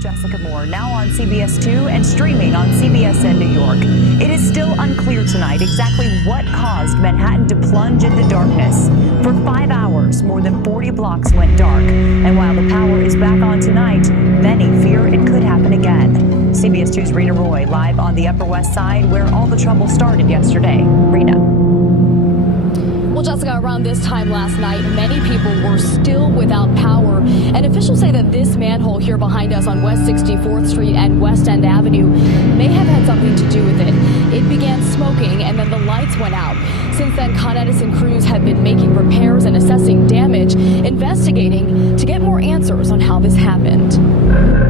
Jessica Moore, now on CBS 2 and streaming on CBSN New York. It is still unclear tonight exactly what caused Manhattan to plunge into darkness. For 5 hours, more than 40 blocks went dark. And while the power is back on tonight, many fear it could happen again. CBS 2's Rena Roy live on the Upper West Side where all the trouble started yesterday. Rena. Well, Jessica, around this time last night, many people were still without power. And officials say that this manhole here behind us on West 64th Street and West End Avenue may have had something to do with it. It began smoking and then the lights went out. Since then, Con Edison crews have been making repairs and assessing damage, investigating to get more answers on how this happened.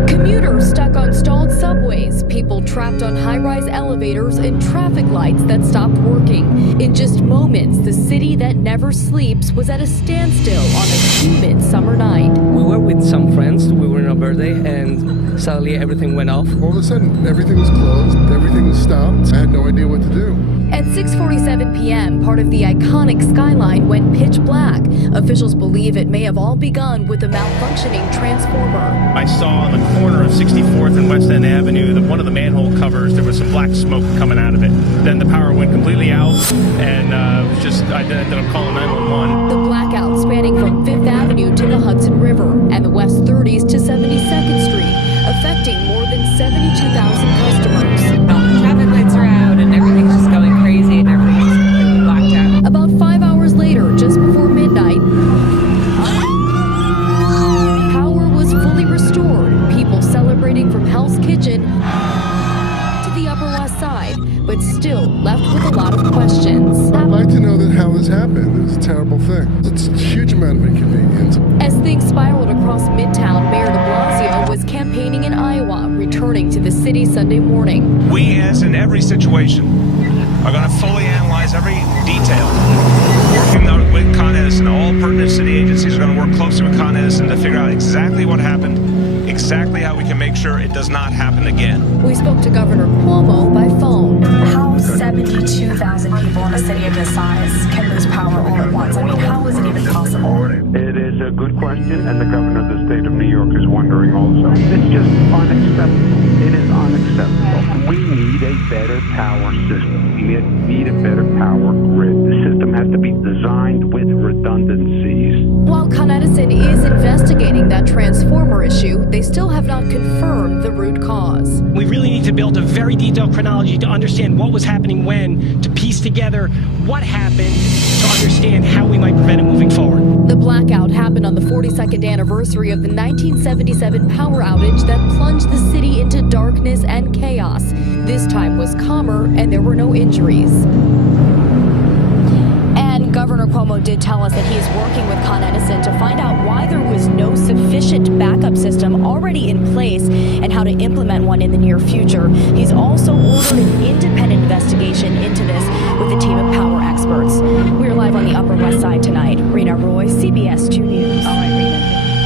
Commuters stuck on stalled subways, people trapped on high-rise elevators, and traffic lights that stopped working. In just moments, the city that never sleeps was at a standstill on a humid summer night. We were with some friends. We were on a birthday, and suddenly everything went off. All of a sudden, everything was closed, everything was stopped. I had no idea what to do. At 6:47 p.m., part of the iconic skyline went pitch black. Officials believe it may have all begun with a malfunctioning transformer. I saw on the corner of 64th and West End Avenue that one of the manhole covers, there was some black smoke coming out of it. Then the power went completely out, and I ended up calling 911. The blackout spanning from 5th Avenue to the Hudson River and the West 30s to 72nd Street, affecting more than 72,000 customers. Traffic lights are out and everything's just going crazy and everything's completely blacked out. About 5 hours later, just before midnight, power was fully restored. People celebrating from Hell's Kitchen to the Upper West Side, but still left with a lot of questions. I'd like to know that how this happened. It's a terrible thing. It's a huge amount of inconvenience. As things spiraled across Midtown, Mayor de Blasio was campaigning in Iowa, returning to the city Sunday morning. We, as in every situation, are going to fully analyze every detail. Working with Con Edison, all pertinent city agencies are going to work closely with Con Edison to figure out exactly what happened, exactly how we can make sure it does not happen again. We spoke to Governor Cuomo by phone. How 72,000 people in a city of this size can lose power all at once? I mean, how is it even possible? It is a good question, and the governor of the state of New York is wondering also. It's just unacceptable. It is unacceptable. We need a better power system. We need a better power grid. The system has to be designed with redundancies. While Con Edison is investigating that transformer issue, they still have not confirmed the root cause. We really need to build a very detailed chronology to understand what was happening when, to piece together what happened, to understand how we might prevent it moving forward. The blackout happened on the 42nd anniversary of the 1977 power outage that plunged the city into darkness and chaos. This time was calmer and there were no injuries. And Governor Cuomo did tell us that he is working with Con Edison to find out why there was no sufficient backup system already in place and how to implement one in the near future. He's also ordered an independent investigation into this with a team of power experts. We're live on the Upper West Side tonight.